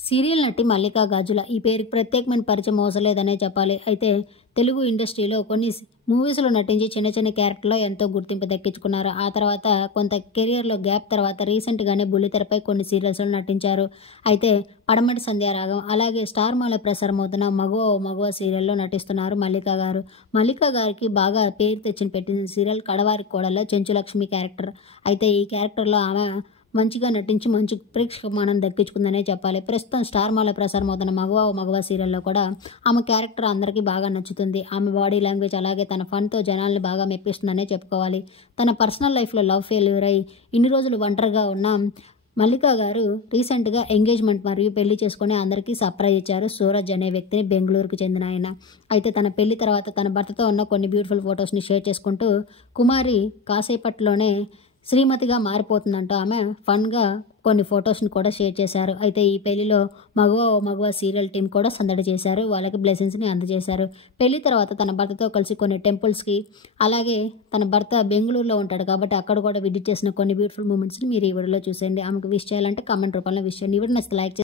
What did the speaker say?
Serial నటి మల్లికా గాజుల ఈ పేరుకి ప్రత్యేకమైన పరిచయం అవసరం లేదనే చెప్పాలి. అయితే తెలుగు ఇండస్ట్రీలో కొన్ని మూవీస్‌లో నటించి చిన్న చిన్న క్యారెక్టర్‌లో ఎంతో గుర్తింపు దక్కించుకున్నారు. ఆ తర్వాత కొంత కెరియర్‌లో గ్యాప్ తర్వాత రీసెంట్‌గానే బుల్లితెరపై కొన్ని సీరియల్స్‌లో నటించారు. అయితే పడమటి సంధ్యారాగం అలాగే స్టార్ మాలో ప్రసారమవుతున్న మగువ ఓ మగువ సీరియల్‌లో నటిస్తున్నారు మల్లికా గారు. మల్లికా గారికి బాగా పేరు పెట్టిన సీరియల్ కడవారి కోడల్లో చెంచులక్ష్మి క్యారెక్టర్. అయితే ఈ క్యారెక్టర్‌లో ఆమె మంచిగా నటించి మంచి ప్రేక్షకమానం దక్కించుకుందనే చెప్పాలి. ప్రస్తుతం స్టార్ మాలో ప్రసారమవుతున్న మగువ ఓ మగువ సీరియల్‌లో కూడా ఆమె క్యారెక్టర్ అందరికీ బాగా నచ్చుతుంది. ఆమె బాడీ లాంగ్వేజ్ అలాగే తన ఫన్‌తో జనాల్ని బాగా మెప్పిస్తుందనే చెప్పుకోవాలి. తన పర్సనల్ లైఫ్‌లో లవ్ ఫెయిల్యూర్ అయ్యి ఇన్ని రోజులు ఒంటరిగా ఉన్న మల్లికా గారు రీసెంట్‌గా ఎంగేజ్‌మెంట్ మరియు పెళ్లి చేసుకొని అందరికీ సర్ప్రైజ్ ఇచ్చారు. సూరజ్ అనే వ్యక్తిని బెంగుళూరుకు చెందిన ఆయన. అయితే తన పెళ్లి తర్వాత తన భర్తతో ఉన్న కొన్ని బ్యూటిఫుల్ ఫోటోస్‌ని షేర్ చేసుకుంటూ కుమారి కాసేపట్లోనే శ్రీమతిగా మారిపోతుందంటూ ఆమె ఫన్‌గా కొన్ని ఫోటోస్‌ని కూడా షేర్ చేశారు. అయితే ఈ పెళ్లిలో మగువ ఓ మగువ సీరియల్ టీమ్ కూడా సందడి చేశారు. వాళ్ళకి బ్లెస్సింగ్స్‌ని అందజేశారు. పెళ్లి తర్వాత తన భర్తతో కలిసి కొన్ని టెంపుల్స్‌కి అలాగే తన భర్త బెంగుళూరులో ఉంటాడు కాబట్టి అక్కడ కూడా విజిట్ చేసిన కొన్ని బ్యూటిఫుల్ మూమెంట్స్‌ని మీరు ఈ వీడియోలో చూసేయండి. ఆమెకు విష్ చేయాలంటే కామెంట్ రూపంలో విష్ చేయండి. ఈ వీడియో నచ్చితే లైక్